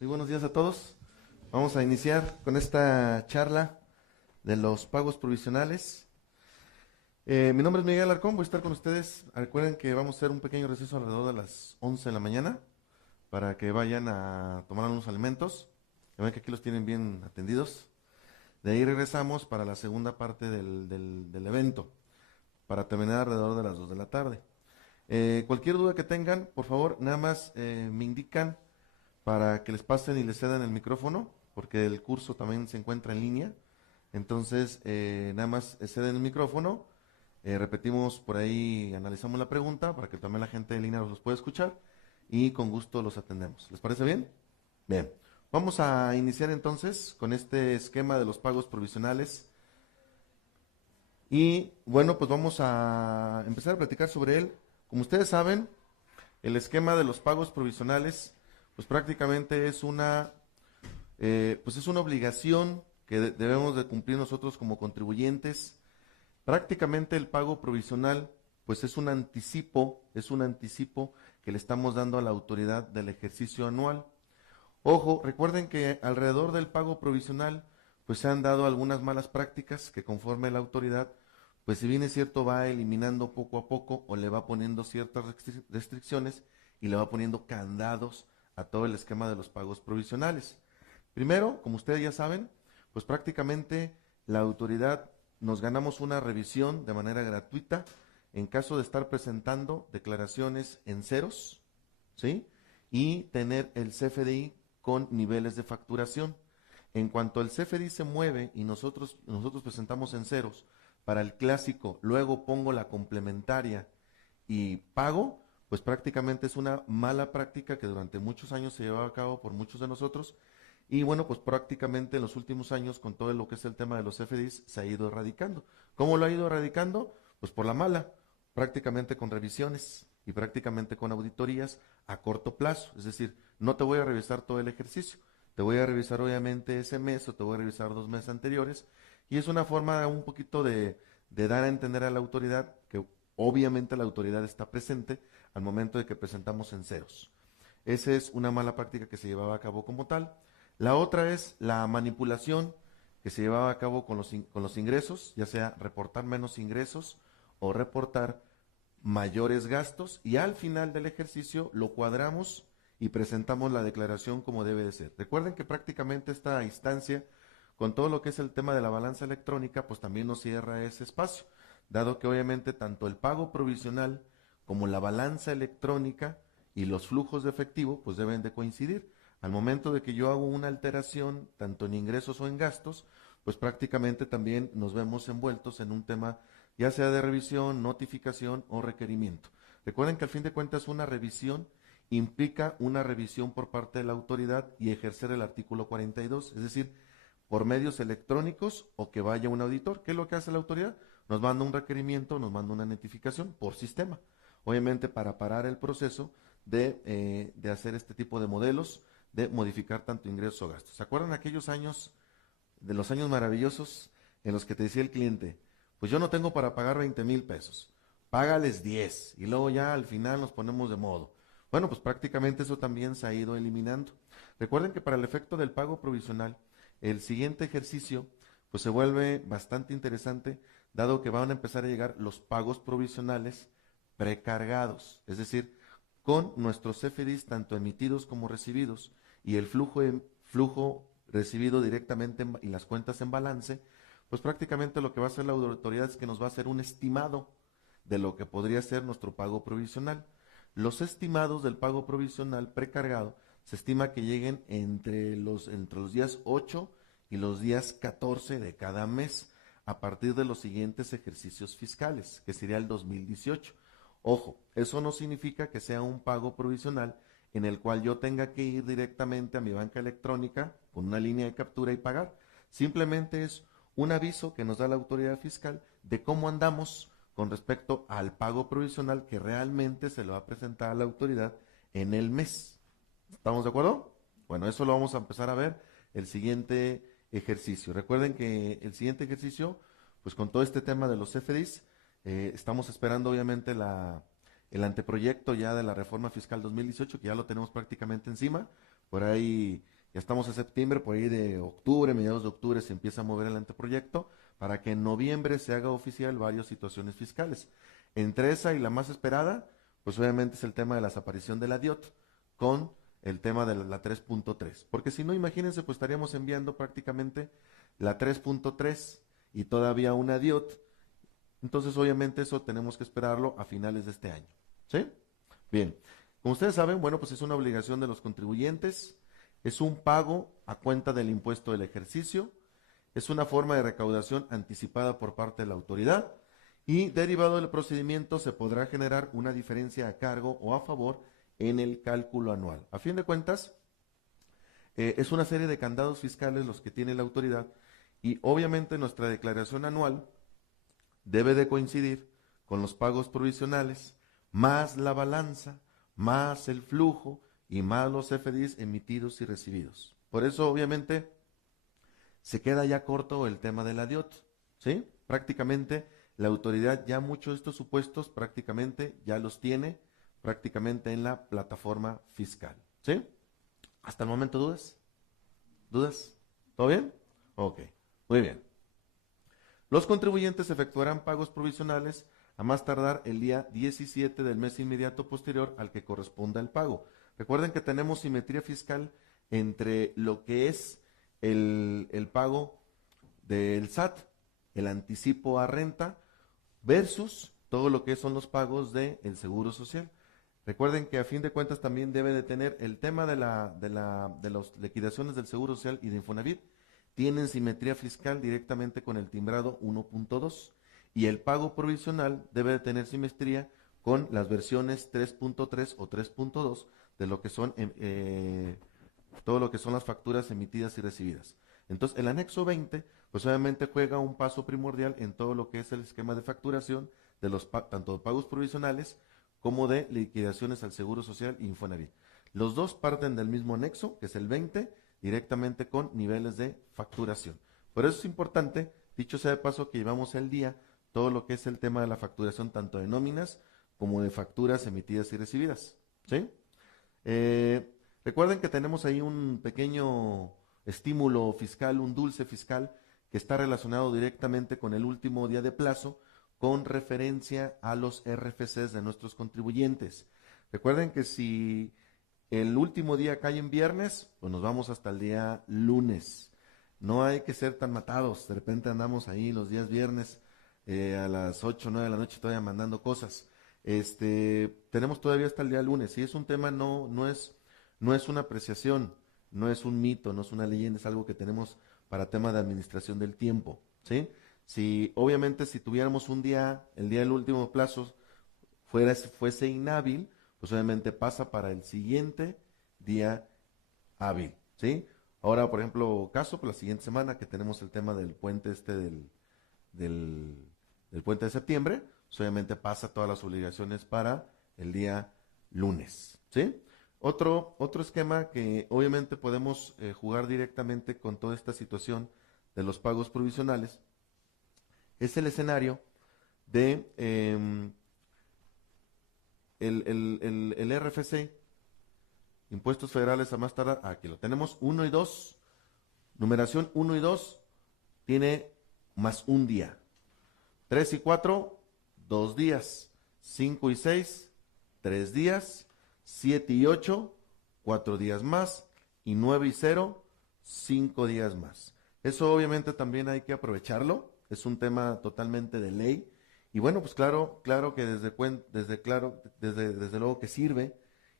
Muy buenos días a todos. Vamos a iniciar con esta charla de los pagos provisionales. Mi nombre es Miguel Alarcón, voy a estar con ustedes. Recuerden que vamos a hacer un pequeño receso alrededor de las 11 de la mañana para que vayan a tomar unos alimentos. Ya ven que aquí los tienen bien atendidos. De ahí regresamos para la segunda parte del evento, para terminar alrededor de las 2 de la tarde. Cualquier duda que tengan, por favor, nada más me indican para que les pasen y les cedan el micrófono, porque el curso también se encuentra en línea. Entonces, nada más ceden el micrófono, repetimos por ahí, analizamos la pregunta para que también la gente de línea los pueda escuchar y con gusto los atendemos. ¿Les parece bien? Bien. Vamos a iniciar entonces con este esquema de los pagos provisionales. Y bueno, pues vamos a empezar a platicar sobre él. Como ustedes saben, el esquema de los pagos provisionales pues prácticamente es una obligación que debemos de cumplir nosotros como contribuyentes. Prácticamente el pago provisional pues es un anticipo que le estamos dando a la autoridad del ejercicio anual. Ojo, recuerden que alrededor del pago provisional pues se han dado algunas malas prácticas que conforme la autoridad pues si bien es cierto va eliminando poco a poco o le va poniendo ciertas restricciones y le va poniendo candados a todo el esquema de los pagos provisionales. Primero, como ustedes ya saben, pues prácticamente la autoridad nos ganamos una revisión de manera gratuita en caso de estar presentando declaraciones en ceros, ¿sí? Y tener el CFDI con niveles de facturación. En cuanto el CFDI se mueve y nosotros presentamos en ceros para el clásico, luego pongo la complementaria y pago, pues prácticamente es una mala práctica que durante muchos años se llevaba a cabo por muchos de nosotros y bueno, pues prácticamente en los últimos años con todo lo que es el tema de los FDIs se ha ido erradicando. ¿Cómo lo ha ido erradicando? Pues por la mala, prácticamente con revisiones y prácticamente con auditorías a corto plazo, es decir, no te voy a revisar todo el ejercicio, te voy a revisar obviamente ese mes o te voy a revisar 2 meses anteriores y es una forma un poquito de dar a entender a la autoridad que obviamente la autoridad está presente al momento de que presentamos en ceros. Esa es una mala práctica que se llevaba a cabo como tal. La otra es la manipulación que se llevaba a cabo con los ingresos, ya sea reportar menos ingresos o reportar mayores gastos y al final del ejercicio lo cuadramos y presentamos la declaración como debe de ser. Recuerden que prácticamente esta instancia, con todo lo que es el tema de la balanza electrónica, pues también nos cierra ese espacio, dado que obviamente tanto el pago provisional como la balanza electrónica y los flujos de efectivo pues deben de coincidir. Al momento de que yo hago una alteración tanto en ingresos o en gastos, pues prácticamente también nos vemos envueltos en un tema ya sea de revisión, notificación o requerimiento. Recuerden que al fin de cuentas una revisión implica una revisión por parte de la autoridad y ejercer el artículo 42, es decir, por medios electrónicos o que vaya un auditor. ¿Qué es lo que hace la autoridad? Nos manda un requerimiento, nos manda una notificación por sistema, obviamente para parar el proceso de hacer este tipo de modelos, de modificar tanto ingresos o gastos. ¿Se acuerdan aquellos años, de los años maravillosos en los que te decía el cliente, pues yo no tengo para pagar 20,000 pesos, págales 10 y luego ya al final nos ponemos de modo? Bueno, pues prácticamente eso también se ha ido eliminando. Recuerden que para el efecto del pago provisional, el siguiente ejercicio pues se vuelve bastante interesante, dado que van a empezar a llegar los pagos provisionales precargados, es decir, con nuestros CFDIs tanto emitidos como recibidos y el flujo recibido directamente en las cuentas en balance, pues prácticamente lo que va a hacer la autoridad es que nos va a hacer un estimado de lo que podría ser nuestro pago provisional. Los estimados del pago provisional precargado se estima que lleguen entre los días 8 y los días 14 de cada mes a partir de los siguientes ejercicios fiscales, que sería el 2018. Ojo, eso no significa que sea un pago provisional en el cual yo tenga que ir directamente a mi banca electrónica con una línea de captura y pagar. Simplemente es un aviso que nos da la autoridad fiscal de cómo andamos con respecto al pago provisional que realmente se le va a presentar a la autoridad en el mes. ¿Estamos de acuerdo? Bueno, eso lo vamos a empezar a ver el siguiente ejercicio. Recuerden que el siguiente ejercicio, pues con todo este tema de los CFDIs, estamos esperando obviamente el anteproyecto ya de la reforma fiscal 2018, que ya lo tenemos prácticamente encima. Por ahí ya estamos en septiembre, por ahí de octubre, mediados de octubre se empieza a mover el anteproyecto para que en noviembre se haga oficial varias situaciones fiscales. Entre esa y la más esperada, pues obviamente es el tema de la desaparición de la DIOT con el tema de la 3.3. Porque si no, imagínense, pues estaríamos enviando prácticamente la 3.3 y todavía una DIOT. Entonces, obviamente, eso tenemos que esperarlo a finales de este año. ¿Sí? Bien. Como ustedes saben, bueno, pues es una obligación de los contribuyentes, es un pago a cuenta del impuesto del ejercicio, es una forma de recaudación anticipada por parte de la autoridad y derivado del procedimiento se podrá generar una diferencia a cargo o a favor en el cálculo anual. A fin de cuentas, es una serie de candados fiscales los que tiene la autoridad y obviamente nuestra declaración anual debe de coincidir con los pagos provisionales, más la balanza, más el flujo y más los FDIs emitidos y recibidos. Por eso, obviamente, se queda ya corto el tema de la DIOT, ¿sí? Prácticamente la autoridad ya muchos de estos supuestos prácticamente ya los tiene prácticamente en la plataforma fiscal, ¿sí? Hasta el momento, ¿dudas? ¿Dudas? ¿Todo bien? Ok, muy bien. Los contribuyentes efectuarán pagos provisionales a más tardar el día 17 del mes inmediato posterior al que corresponda el pago. Recuerden que tenemos simetría fiscal entre lo que es el pago del SAT, el anticipo a renta, versus todo lo que son los pagos del Seguro Social. Recuerden que a fin de cuentas también debe de tener el tema de las liquidaciones del Seguro Social y de Infonavit, tienen simetría fiscal directamente con el timbrado 1.2 y el pago provisional debe de tener simetría con las versiones 3.3 o 3.2 de lo que son todo lo que son las facturas emitidas y recibidas. Entonces, el anexo 20, pues obviamente juega un paso primordial en todo lo que es el esquema de facturación de los tanto de pagos provisionales como de liquidaciones al Seguro Social y Infonavit. Los dos parten del mismo anexo, que es el 20, directamente con niveles de facturación. Por eso es importante, dicho sea de paso, que llevamos el día todo lo que es el tema de la facturación, tanto de nóminas como de facturas emitidas y recibidas. ¿Sí? Recuerden que tenemos ahí un pequeño estímulo fiscal, un dulce fiscal, que está relacionado directamente con el último día de plazo, con referencia a los RFCs de nuestros contribuyentes. Recuerden que si el último día cae en viernes, pues nos vamos hasta el día lunes. No hay que ser tan matados. De repente andamos ahí los días viernes a las 8 o 9 de la noche todavía mandando cosas. Tenemos todavía hasta el día lunes. Y es un tema, no es una apreciación, no es un mito, no es una leyenda, es algo que tenemos para tema de administración del tiempo, ¿sí? Obviamente, si tuviéramos un día, el día del último plazo, fuese inhábil, pues obviamente pasa para el siguiente día hábil, ¿sí? Ahora, por ejemplo, pues la siguiente semana que tenemos el tema del puente del puente de septiembre, pues obviamente pasa todas las obligaciones para el día lunes, ¿sí? Otro esquema que obviamente podemos jugar directamente con toda esta situación de los pagos provisionales es el escenario de el RFC, impuestos federales a más tardar, aquí lo tenemos, 1 y 2, numeración 1 y 2, tiene más un día, 3 y 4, 2 días, 5 y 6, 3 días, 7 y 8, 4 días más, y 9 y 0, 5 días más. Eso obviamente también hay que aprovecharlo, es un tema totalmente de ley, y bueno, pues claro que desde luego que sirve,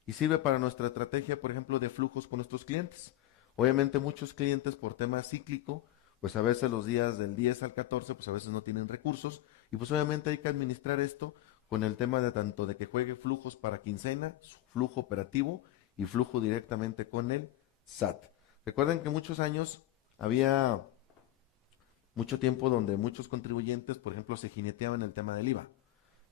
y sirve para nuestra estrategia, por ejemplo, de flujos con nuestros clientes. Obviamente muchos clientes por tema cíclico, pues a veces los días del 10 al 14, pues a veces no tienen recursos y pues obviamente hay que administrar esto con el tema de tanto de que juegue flujos para quincena, flujo operativo y flujo directamente con el SAT. Recuerden que muchos años había mucho tiempo donde muchos contribuyentes, por ejemplo, se jineteaban el tema del IVA.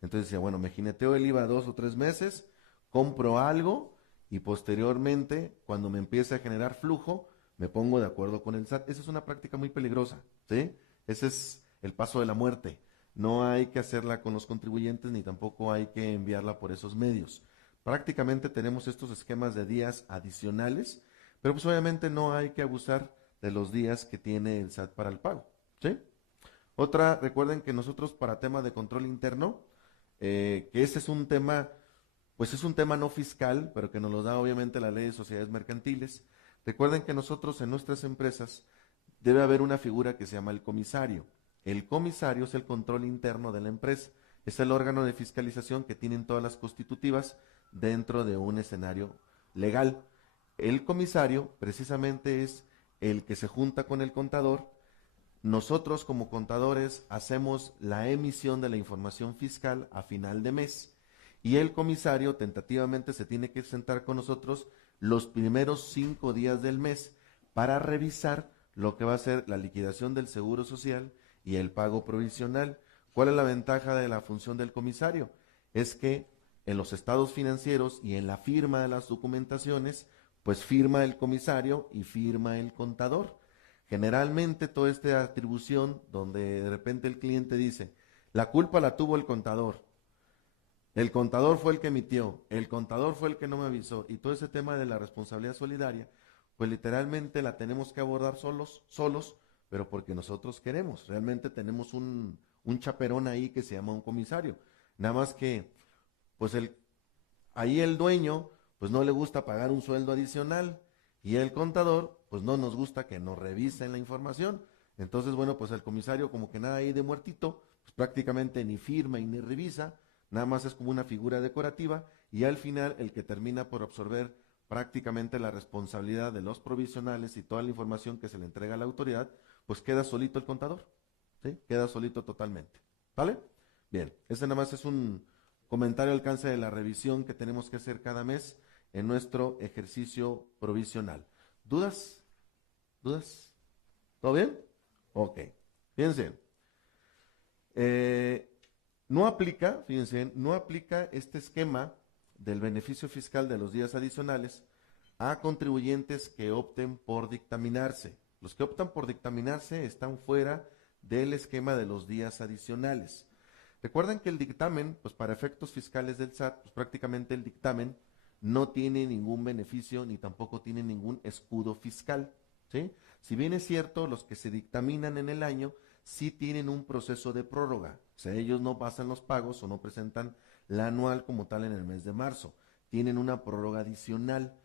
Entonces decía, bueno, me jineteo el IVA 2 o 3 meses, compro algo y posteriormente, cuando me empiece a generar flujo, me pongo de acuerdo con el SAT. Esa es una práctica muy peligrosa, ¿sí? Ese es el paso de la muerte. No hay que hacerla con los contribuyentes ni tampoco hay que enviarla por esos medios. Prácticamente tenemos estos esquemas de días adicionales, pero pues obviamente no hay que abusar de los días que tiene el SAT para el pago, ¿sí? Otra, recuerden que nosotros para tema de control interno, que ese es un tema, pues es un tema no fiscal, pero que nos lo da obviamente la ley de sociedades mercantiles. Recuerden que nosotros en nuestras empresas debe haber una figura que se llama el comisario. El comisario es el control interno de la empresa, es el órgano de fiscalización que tienen todas las constitutivas dentro de un escenario legal. El comisario precisamente es el que se junta con el contador. Nosotros como contadores hacemos la emisión de la información fiscal a final de mes y el comisario tentativamente se tiene que sentar con nosotros los primeros 5 días del mes para revisar lo que va a ser la liquidación del seguro social y el pago provisional. ¿Cuál es la ventaja de la función del comisario? Es que en los estados financieros y en la firma de las documentaciones, pues firma el comisario y firma el contador. Generalmente toda esta atribución donde de repente el cliente dice, la culpa la tuvo el contador fue el que emitió, el contador fue el que no me avisó, y todo ese tema de la responsabilidad solidaria, pues literalmente la tenemos que abordar solos, pero porque nosotros queremos. Realmente tenemos un chaperón ahí que se llama un comisario. Nada más que, pues ahí el dueño, pues no le gusta pagar un sueldo adicional, y el contador, pues no nos gusta que nos revisen la información. Entonces, bueno, pues el comisario como que nada ahí de muertito, pues prácticamente ni firma y ni revisa, nada más es como una figura decorativa y al final el que termina por absorber prácticamente la responsabilidad de los provisionales y toda la información que se le entrega a la autoridad, pues queda solito el contador, ¿sí? Queda solito totalmente, ¿vale? Bien, ese nada más es un comentario al alcance de la revisión que tenemos que hacer cada mes en nuestro ejercicio provisional. ¿Dudas? ¿Dudas? ¿Todo bien? Ok. Fíjense. No aplica, fíjense, no aplica este esquema del beneficio fiscal de los días adicionales a contribuyentes que opten por dictaminarse. Los que optan por dictaminarse están fuera del esquema de los días adicionales. Recuerden que el dictamen, pues para efectos fiscales del SAT, pues prácticamente el dictamen no tiene ningún beneficio ni tampoco tiene ningún escudo fiscal, ¿sí? Si bien es cierto, los que se dictaminan en el año sí tienen un proceso de prórroga, o sea, ellos no pasan los pagos o no presentan la anual como tal en el mes de marzo, tienen una prórroga adicional.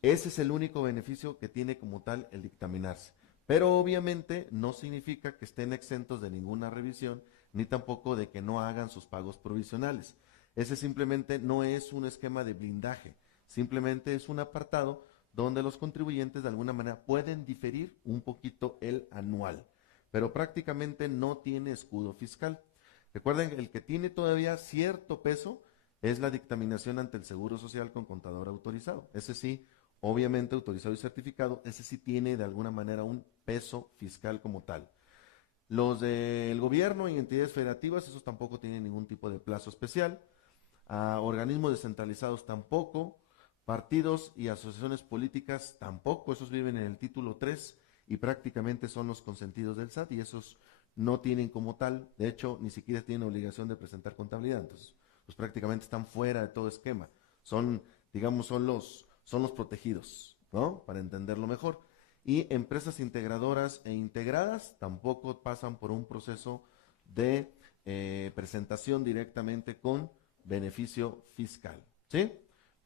Ese es el único beneficio que tiene como tal el dictaminarse. Pero obviamente no significa que estén exentos de ninguna revisión, ni tampoco de que no hagan sus pagos provisionales. Ese simplemente no es un esquema de blindaje, simplemente es un apartado donde los contribuyentes de alguna manera pueden diferir un poquito el anual, pero prácticamente no tiene escudo fiscal. Recuerden, el que tiene todavía cierto peso es la dictaminación ante el Seguro Social con contador autorizado. Ese sí, obviamente autorizado y certificado, ese sí tiene de alguna manera un peso fiscal como tal. Los del gobierno y entidades federativas, esos tampoco tienen ningún tipo de plazo especial. Organismos descentralizados tampoco. Partidos y asociaciones políticas tampoco, esos viven en el título 3 y prácticamente son los consentidos del SAT y esos no tienen como tal, de hecho, ni siquiera tienen obligación de presentar contabilidad. Entonces, pues prácticamente están fuera de todo esquema. Son, digamos, son los protegidos, ¿no? Para entenderlo mejor. Y empresas integradoras e integradas tampoco pasan por un proceso de presentación directamente con beneficio fiscal, ¿sí?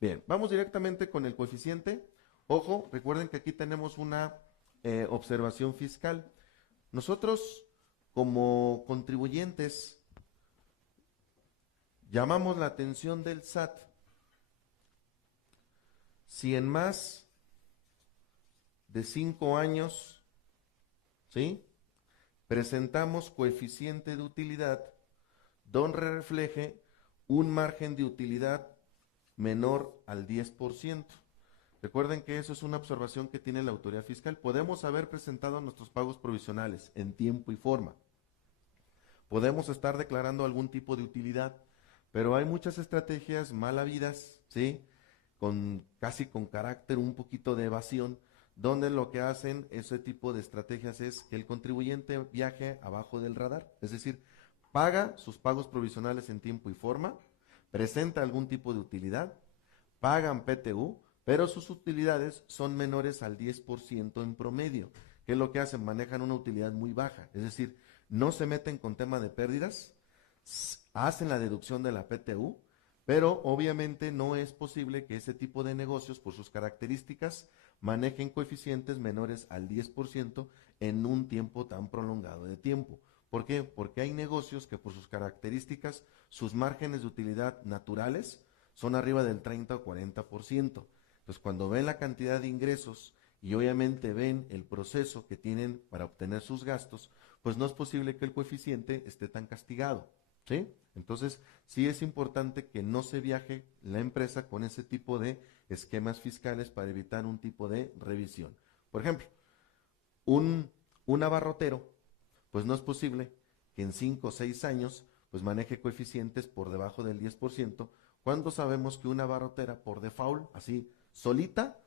Bien, vamos directamente con el coeficiente. Ojo, recuerden que aquí tenemos una observación fiscal. Nosotros, como contribuyentes, llamamos la atención del SAT si en más de 5 años, ¿sí? Presentamos coeficiente de utilidad donde refleje un margen de utilidad menor al 10%. Recuerden que eso es una observación que tiene la autoridad fiscal. Podemos haber presentado nuestros pagos provisionales en tiempo y forma. Podemos estar declarando algún tipo de utilidad, pero hay muchas estrategias mal habidas, ¿sí? Casi con carácter un poquito de evasión, donde lo que hacen ese tipo de estrategias es que el contribuyente viaje abajo del radar, es decir, paga sus pagos provisionales en tiempo y forma, presenta algún tipo de utilidad, pagan PTU, pero sus utilidades son menores al 10% en promedio. ¿Qué es lo que hacen? Manejan una utilidad muy baja, es decir, no se meten con tema de pérdidas, hacen la deducción de la PTU, pero obviamente no es posible que ese tipo de negocios, por sus características, manejen coeficientes menores al 10% en un tiempo tan prolongado de tiempo. ¿Por qué? Porque hay negocios que por sus características, sus márgenes de utilidad naturales son arriba del 30 o 40%. Entonces, cuando ven la cantidad de ingresos y obviamente ven el proceso que tienen para obtener sus gastos, pues no es posible que el coeficiente esté tan castigado, ¿sí? Entonces, sí es importante que no se viaje la empresa con ese tipo de esquemas fiscales para evitar un tipo de revisión. Por ejemplo, un abarrotero, pues no es posible que en 5 o 6 años pues maneje coeficientes por debajo del 10%, cuando sabemos que una abarrotera por default, así solita,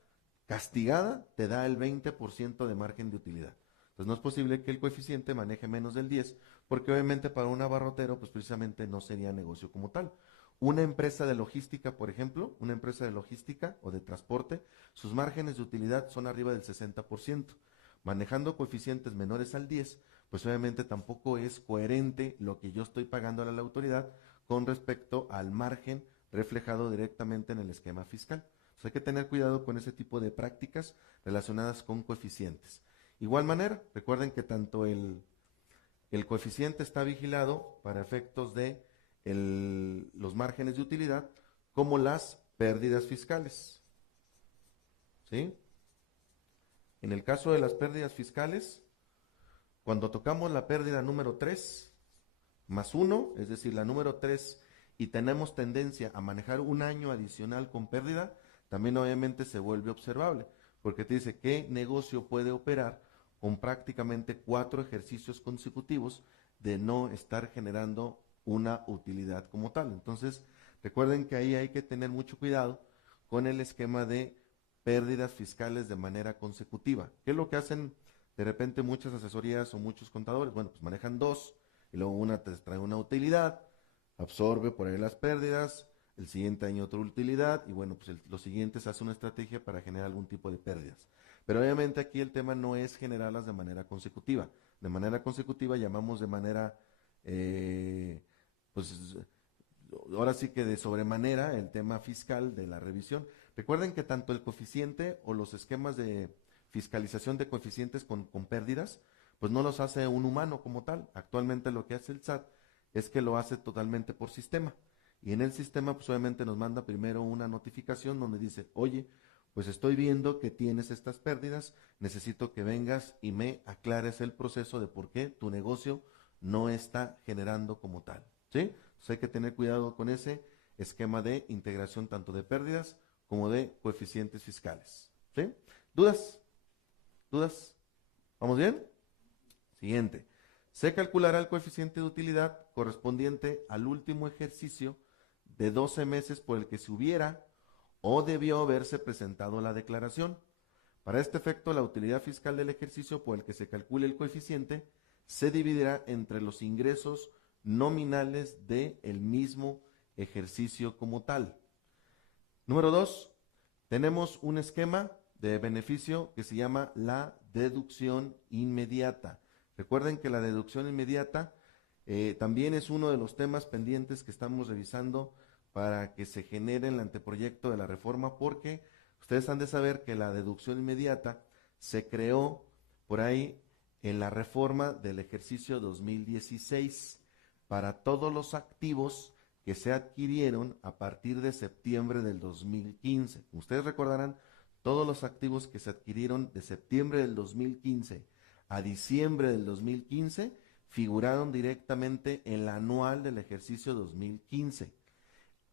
castigada, te da el 20% de margen de utilidad. Entonces no es posible que el coeficiente maneje menos del 10, porque obviamente para un abarrotero pues precisamente no sería negocio como tal. Una empresa de logística, por ejemplo, una empresa de logística o de transporte, sus márgenes de utilidad son arriba del 60%. Manejando coeficientes menores al 10, pues obviamente tampoco es coherente lo que yo estoy pagando a la autoridad con respecto al margen reflejado directamente en el esquema fiscal. Entonces hay que tener cuidado con ese tipo de prácticas relacionadas con coeficientes. Igual manera, recuerden que tanto el coeficiente está vigilado para efectos de los márgenes de utilidad como las pérdidas fiscales. ¿Sí? En el caso de las pérdidas fiscales, cuando tocamos la pérdida número 3 más 1, es decir, la número 3, y tenemos tendencia a manejar un año adicional con pérdida, también obviamente se vuelve observable, porque te dice qué negocio puede operar con prácticamente 4 ejercicios consecutivos de no estar generando una utilidad como tal. Entonces, recuerden que ahí hay que tener mucho cuidado con el esquema de pérdidas fiscales de manera consecutiva. ¿Qué es lo que hacen de repente muchas asesorías o muchos contadores? Bueno, pues manejan dos y luego una te trae una utilidad, absorbe por ahí las pérdidas, el siguiente año otra utilidad y bueno, pues los siguientes hace una estrategia para generar algún tipo de pérdidas. Pero obviamente aquí el tema no es generarlas de manera consecutiva. De manera consecutiva llamamos de manera, pues ahora sí que de sobremanera el tema fiscal de la revisión. Recuerden que tanto el coeficiente o los esquemas de fiscalización de coeficientes con pérdidas, pues no los hace un humano como tal. Actualmente lo que hace el SAT es que lo hace totalmente por sistema. Y en el sistema, pues obviamente nos manda primero una notificación donde dice, oye, pues estoy viendo que tienes estas pérdidas, necesito que vengas y me aclares el proceso de por qué tu negocio no está generando como tal, ¿sí? Entonces hay que tener cuidado con ese esquema de integración tanto de pérdidas como de coeficientes fiscales, ¿sí? ¿Dudas? ¿Dudas? ¿Vamos bien? Siguiente. Se calculará el coeficiente de utilidad correspondiente al último ejercicio de 12 meses por el que se hubiera o debió haberse presentado la declaración. Para este efecto, la utilidad fiscal del ejercicio por el que se calcule el coeficiente se dividirá entre los ingresos nominales del mismo ejercicio como tal. Número 2, tenemos un esquema de beneficio que se llama la deducción inmediata. Recuerden que la deducción inmediata también es uno de los temas pendientes que estamos revisando para que se genere el anteproyecto de la reforma, porque ustedes han de saber que la deducción inmediata se creó por ahí en la reforma del ejercicio 2016 para todos los activos que se adquirieron a partir de septiembre del 2015. Ustedes recordarán, todos los activos que se adquirieron de septiembre del 2015 a diciembre del 2015 figuraron directamente en el anual del ejercicio 2015.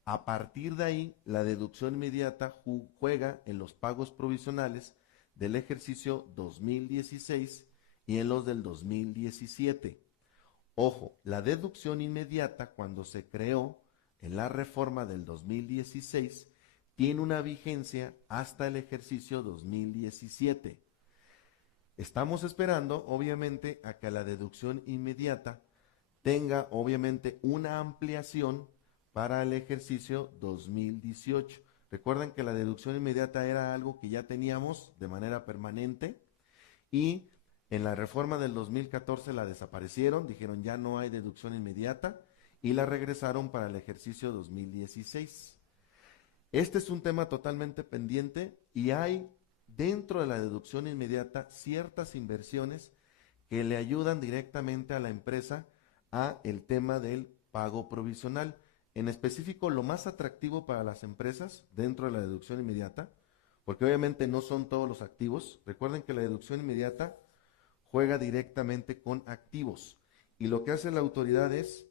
A partir de ahí, la deducción inmediata juega en los pagos provisionales del ejercicio 2016 y en los del 2017. Ojo, la deducción inmediata cuando se creó en la reforma del 2016 tiene una vigencia hasta el ejercicio 2017. Estamos esperando, obviamente, a que la deducción inmediata tenga, obviamente, una ampliación para el ejercicio 2018. Recuerden que la deducción inmediata era algo que ya teníamos de manera permanente y en la reforma del 2014 la desaparecieron, dijeron ya no hay deducción inmediata y la regresaron para el ejercicio 2016. Este es un tema totalmente pendiente y hay dentro de la deducción inmediata ciertas inversiones que le ayudan directamente a la empresa a el tema del pago provisional. En específico, lo más atractivo para las empresas dentro de la deducción inmediata, porque obviamente no son todos los activos. Recuerden que la deducción inmediata juega directamente con activos y lo que hace la autoridad es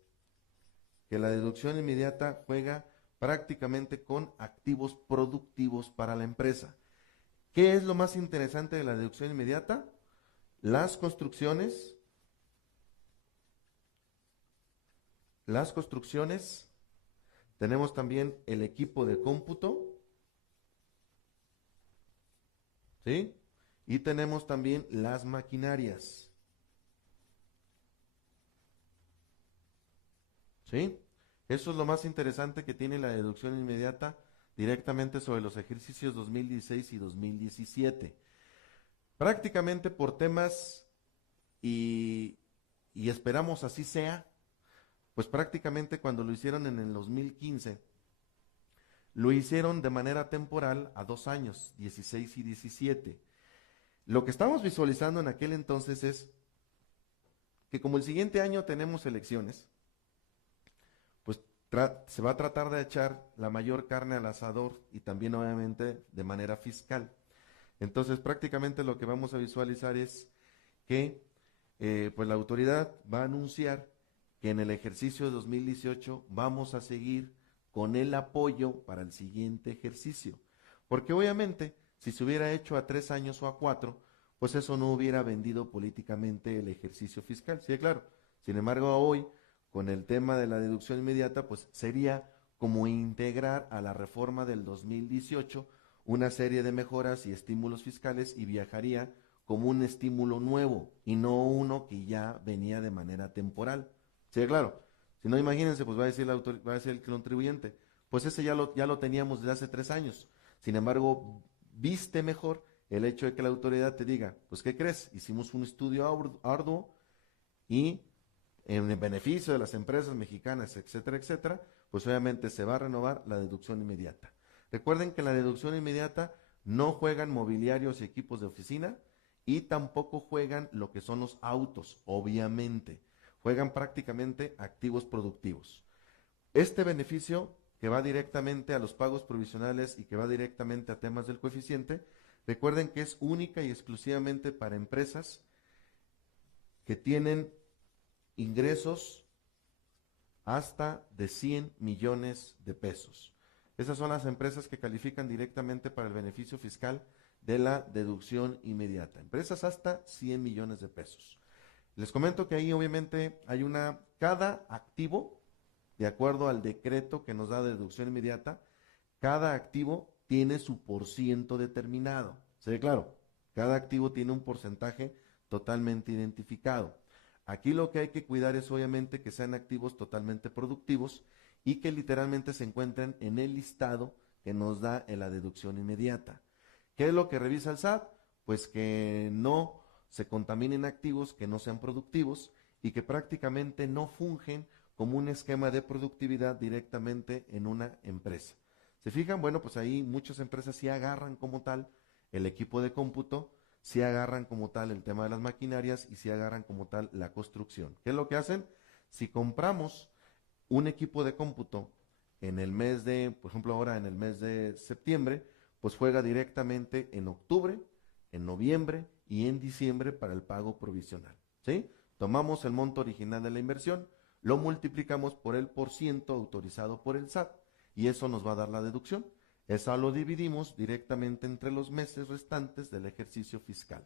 que la deducción inmediata juega prácticamente con activos productivos para la empresa. ¿Qué es lo más interesante de la deducción inmediata? Las construcciones, tenemos también el equipo de cómputo, ¿sí? Y tenemos también las maquinarias, ¿sí? Eso es lo más interesante que tiene la deducción inmediata directamente sobre los ejercicios 2016 y 2017. Prácticamente por temas y, y esperamos así sea, pues prácticamente cuando lo hicieron en el 2015, lo hicieron de manera temporal a 2 años, 16 y 17. Lo que estamos visualizando en aquel entonces es que como el siguiente año tenemos elecciones, pues se va a tratar de echar la mayor carne al asador y también obviamente de manera fiscal. Entonces prácticamente lo que vamos a visualizar es que pues la autoridad va a anunciar que en el ejercicio de 2018 vamos a seguir con el apoyo para el siguiente ejercicio. Porque obviamente, si se hubiera hecho a 3 años o a 4, pues eso no hubiera vendido políticamente el ejercicio fiscal. Sí, claro. Sin embargo, hoy, con el tema de la deducción inmediata, pues sería como integrar a la reforma del 2018 una serie de mejoras y estímulos fiscales y viajaría como un estímulo nuevo y no uno que ya venía de manera temporal. Sí, claro. Si no, imagínense, pues va a decir va a decir el contribuyente, pues ese ya lo teníamos desde hace 3 años. Sin embargo, viste mejor el hecho de que la autoridad te diga, pues ¿qué crees? Hicimos un estudio arduo y en el beneficio de las empresas mexicanas, etcétera, etcétera, pues obviamente se va a renovar la deducción inmediata. Recuerden que la deducción inmediata no juegan mobiliarios y equipos de oficina y tampoco juegan lo que son los autos, obviamente. Juegan prácticamente activos productivos. Este beneficio que va directamente a los pagos provisionales y que va directamente a temas del coeficiente, recuerden que es única y exclusivamente para empresas que tienen ingresos hasta de 100 millones de pesos. Esas son las empresas que califican directamente para el beneficio fiscal de la deducción inmediata. Empresas hasta 100 millones de pesos. Les comento que ahí obviamente hay cada activo, de acuerdo al decreto que nos da deducción inmediata, cada activo tiene su porciento determinado. ¿Sí? Claro, cada activo tiene un porcentaje totalmente identificado. Aquí lo que hay que cuidar es obviamente que sean activos totalmente productivos y que literalmente se encuentren en el listado que nos da en la deducción inmediata. ¿Qué es lo que revisa el SAT? Pues que no se contaminen activos que no sean productivos y que prácticamente no fungen como un esquema de productividad directamente en una empresa. ¿Se fijan? Bueno, pues ahí muchas empresas sí agarran como tal el equipo de cómputo, sí agarran como tal el tema de las maquinarias y sí agarran como tal la construcción. ¿Qué es lo que hacen? Si compramos un equipo de cómputo en el mes de, por ejemplo ahora en el mes de septiembre, pues juega directamente en octubre, en noviembre y en diciembre para el pago provisional, ¿sí? Tomamos el monto original de la inversión, lo multiplicamos por el porciento autorizado por el SAT y eso nos va a dar la deducción. Eso lo dividimos directamente entre los meses restantes del ejercicio fiscal,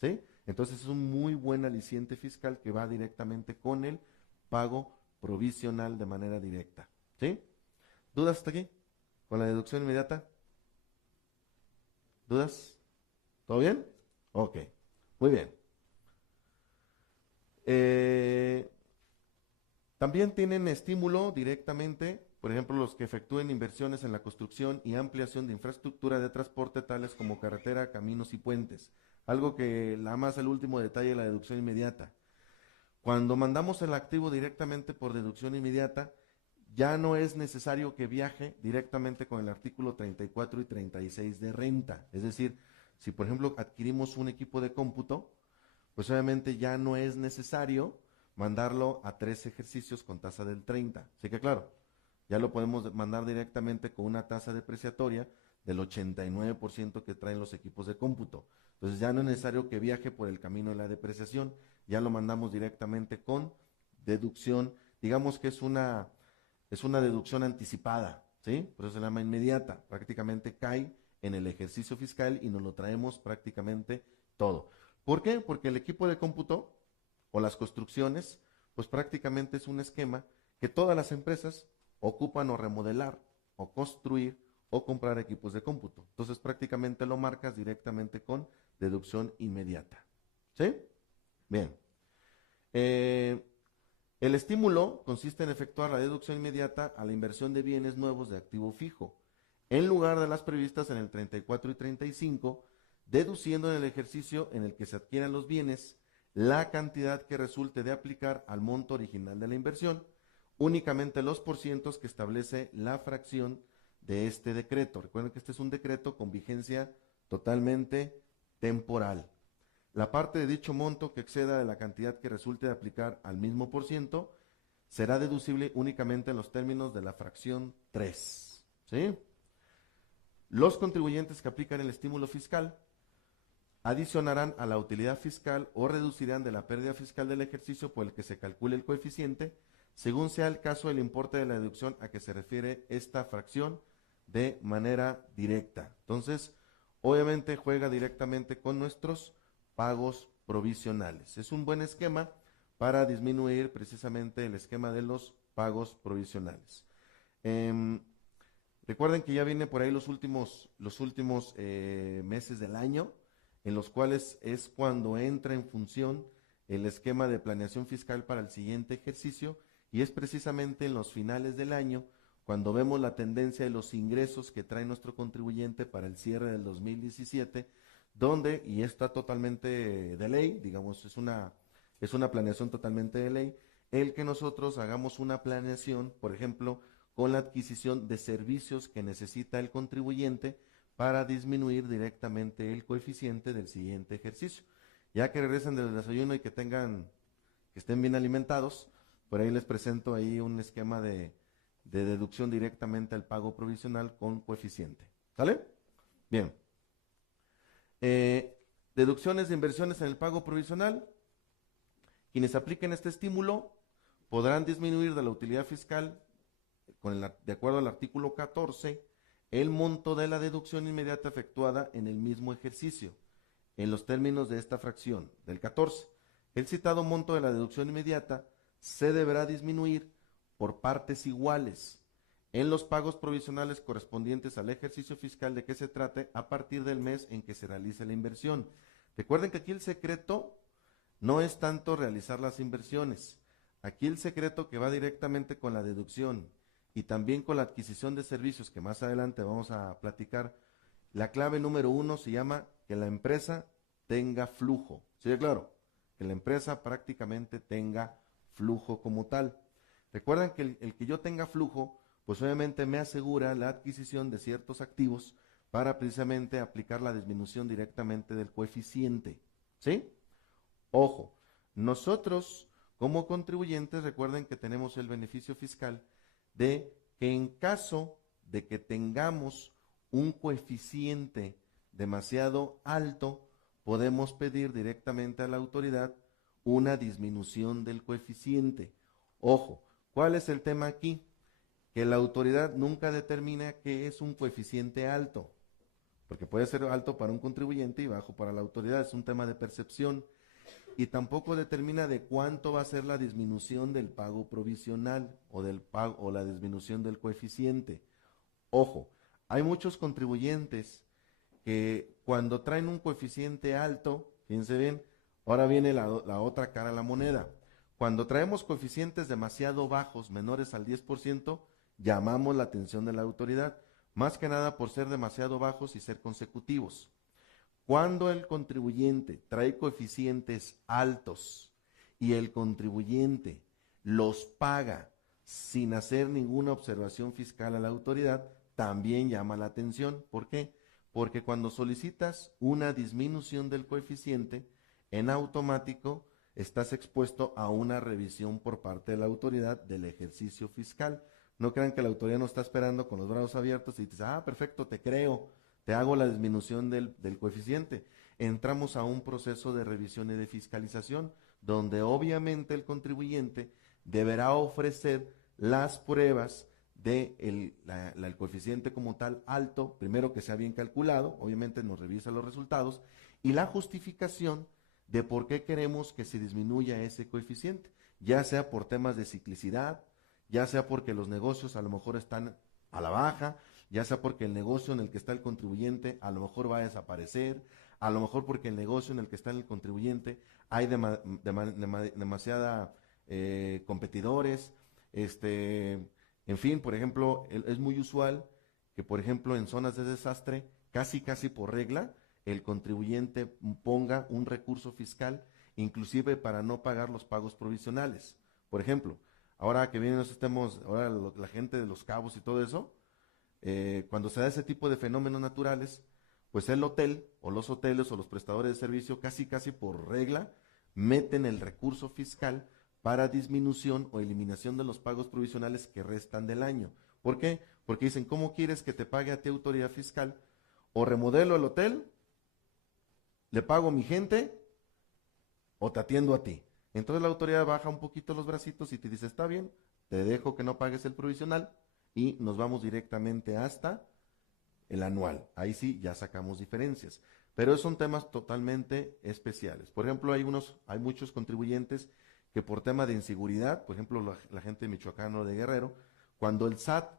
¿sí? Entonces es un muy buen aliciente fiscal que va directamente con el pago provisional de manera directa, ¿sí? ¿Dudas hasta aquí? ¿Con la deducción inmediata? ¿Dudas? ¿Todo bien? Ok, muy bien. También tienen estímulo directamente, por ejemplo, los que efectúen inversiones en la construcción y ampliación de infraestructura de transporte tales como carretera, caminos y puentes. Algo que la más el último detalle, la deducción inmediata. Cuando mandamos el activo directamente por deducción inmediata, ya no es necesario que viaje directamente con el artículo 34 y 36 de renta. Es decir, si por ejemplo adquirimos un equipo de cómputo, pues obviamente ya no es necesario mandarlo a 3 ejercicios con tasa del 30. Así que claro, ya lo podemos mandar directamente con una tasa depreciatoria del 89% que traen los equipos de cómputo. Entonces ya no es necesario que viaje por el camino de la depreciación, ya lo mandamos directamente con deducción, digamos que es una deducción anticipada, ¿sí? Por eso se llama inmediata, prácticamente cae en el ejercicio fiscal y nos lo traemos prácticamente todo. ¿Por qué? Porque el equipo de cómputo o las construcciones, pues prácticamente es un esquema que todas las empresas ocupan o remodelar o construir o comprar equipos de cómputo. Entonces prácticamente lo marcas directamente con deducción inmediata. ¿Sí? Bien. El estímulo consiste en efectuar la deducción inmediata a la inversión de bienes nuevos de activo fijo, en lugar de las previstas en el 34 y 35, deduciendo en el ejercicio en el que se adquieran los bienes la cantidad que resulte de aplicar al monto original de la inversión, únicamente los porcientos que establece la fracción de este decreto. Recuerden que este es un decreto con vigencia totalmente temporal. La parte de dicho monto que exceda de la cantidad que resulte de aplicar al mismo porciento será deducible únicamente en los términos de la fracción 3. ¿Sí? Los contribuyentes que aplican el estímulo fiscal adicionarán a la utilidad fiscal o reducirán de la pérdida fiscal del ejercicio por el que se calcule el coeficiente, según sea el caso el importe de la deducción a que se refiere esta fracción de manera directa. Entonces, obviamente juega directamente con nuestros pagos provisionales. Es un buen esquema para disminuir precisamente el esquema de los pagos provisionales. Recuerden que ya viene por ahí los últimos meses del año, en los cuales es cuando entra en función el esquema de planeación fiscal para el siguiente ejercicio, y es precisamente en los finales del año cuando vemos la tendencia de los ingresos que trae nuestro contribuyente para el cierre del 2017, donde, y está totalmente de ley, digamos, es una planeación totalmente de ley, el que nosotros hagamos una planeación, por ejemplo, con la adquisición de servicios que necesita el contribuyente para disminuir directamente el coeficiente del siguiente ejercicio. Ya que regresen del desayuno y que estén bien alimentados, por ahí les presento ahí un esquema de deducción directamente al pago provisional con coeficiente. ¿Sale? Bien. Deducciones de inversiones en el pago provisional. Quienes apliquen este estímulo podrán disminuir de la utilidad fiscal, de acuerdo al artículo 14, el monto de la deducción inmediata efectuada en el mismo ejercicio, en los términos de esta fracción del 14. El citado monto de la deducción inmediata se deberá disminuir por partes iguales en los pagos provisionales correspondientes al ejercicio fiscal de que se trate a partir del mes en que se realice la inversión. Recuerden que aquí el secreto no es tanto realizar las inversiones. Aquí el secreto que va directamente con la deducción y también con la adquisición de servicios que más adelante vamos a platicar, la clave número 1 se llama que la empresa tenga flujo. ¿Sí? Claro, que la empresa prácticamente tenga flujo como tal. Recuerden que el que yo tenga flujo, pues obviamente me asegura la adquisición de ciertos activos para precisamente aplicar la disminución directamente del coeficiente. ¿Sí? Ojo, nosotros como contribuyentes recuerden que tenemos el beneficio fiscal de que en caso de que tengamos un coeficiente demasiado alto, podemos pedir directamente a la autoridad una disminución del coeficiente. Ojo, ¿cuál es el tema aquí? Que la autoridad nunca determina qué es un coeficiente alto, porque puede ser alto para un contribuyente y bajo para la autoridad, es un tema de percepción, y tampoco determina de cuánto va a ser la disminución del pago provisional o del pago o la disminución del coeficiente. Ojo, hay muchos contribuyentes que cuando traen un coeficiente alto, fíjense bien, ahora viene la otra cara de la moneda. Cuando traemos coeficientes demasiado bajos, menores al 10%, llamamos la atención de la autoridad, más que nada por ser demasiado bajos y ser consecutivos. Cuando el contribuyente trae coeficientes altos y el contribuyente los paga sin hacer ninguna observación fiscal a la autoridad, también llama la atención. ¿Por qué? Porque cuando solicitas una disminución del coeficiente, en automático estás expuesto a una revisión por parte de la autoridad del ejercicio fiscal. No crean que la autoridad no está esperando con los brazos abiertos y dices, perfecto, te creo, te hago la disminución del coeficiente. Entramos a un proceso de revisión y de fiscalización, donde obviamente el contribuyente deberá ofrecer las pruebas de el coeficiente como tal alto, primero que sea bien calculado, obviamente nos revisa los resultados, y la justificación de por qué queremos que se disminuya ese coeficiente, ya sea por temas de ciclicidad, ya sea porque los negocios a lo mejor están a la baja, ya sea porque el negocio en el que está el contribuyente a lo mejor va a desaparecer, a lo mejor porque el negocio en el que está el contribuyente hay demasiada competidores, en fin, por ejemplo, es muy usual que, por ejemplo, en zonas de desastre, casi por regla, el contribuyente ponga un recurso fiscal, inclusive para no pagar los pagos provisionales. Por ejemplo, ahora que vienen los temas, ahora la gente de Los Cabos y todo eso, cuando se da ese tipo de fenómenos naturales, pues el hotel o los hoteles o los prestadores de servicio casi por regla meten el recurso fiscal para disminución o eliminación de los pagos provisionales que restan del año. ¿Por qué? Porque dicen, ¿cómo quieres que te pague a ti autoridad fiscal? O remodelo el hotel, le pago a mi gente, o te atiendo a ti. Entonces la autoridad baja un poquito los bracitos y te dice, está bien, te dejo que no pagues el provisional y nos vamos directamente hasta el anual. Ahí sí ya sacamos diferencias. Pero son temas totalmente especiales. Por ejemplo, hay muchos contribuyentes que por tema de inseguridad, por ejemplo, la gente de Michoacán o de Guerrero, cuando el SAT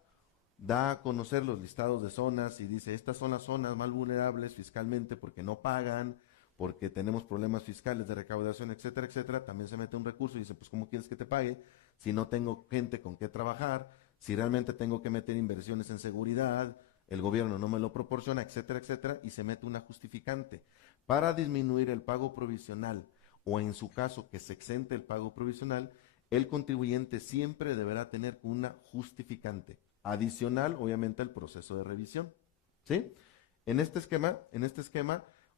da a conocer los listados de zonas y dice, estas son las zonas más vulnerables fiscalmente porque no pagan, porque tenemos problemas fiscales de recaudación, etcétera, etcétera, también se mete un recurso y dice, pues ¿cómo quieres que te pague si no tengo gente con qué trabajar, si realmente tengo que meter inversiones en seguridad, el gobierno no me lo proporciona, etcétera, etcétera, y se mete una justificante para disminuir el pago provisional o en su caso que se exente el pago provisional, el contribuyente siempre deberá tener una justificante adicional, obviamente, al proceso de revisión. ¿Sí? En este esquema,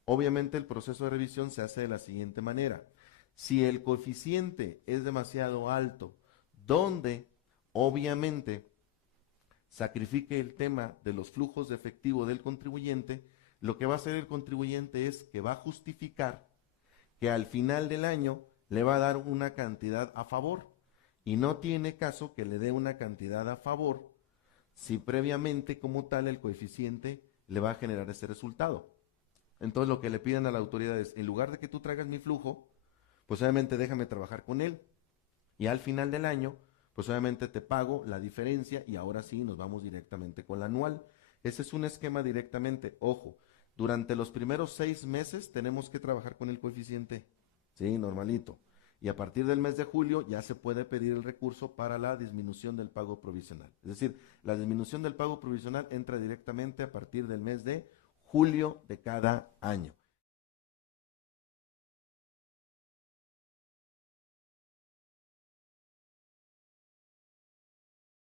obviamente el proceso de revisión se hace de la siguiente manera. Si el coeficiente es demasiado alto, donde obviamente sacrifique el tema de los flujos de efectivo del contribuyente, lo que va a hacer el contribuyente es que va a justificar que al final del año le va a dar una cantidad a favor y no tiene caso que le dé una cantidad a favor si previamente como tal el coeficiente le va a generar ese resultado. Entonces lo que le piden a la autoridad es, en lugar de que tú traigas mi flujo, pues obviamente déjame trabajar con él y al final del año, pues obviamente te pago la diferencia y ahora sí nos vamos directamente con la anual. Ese es un esquema directamente, ojo, durante los primeros 6 meses tenemos que trabajar con el coeficiente, sí, normalito. Y a partir del mes de julio ya se puede pedir el recurso para la disminución del pago provisional. Es decir, la disminución del pago provisional entra directamente a partir del mes de julio de cada año.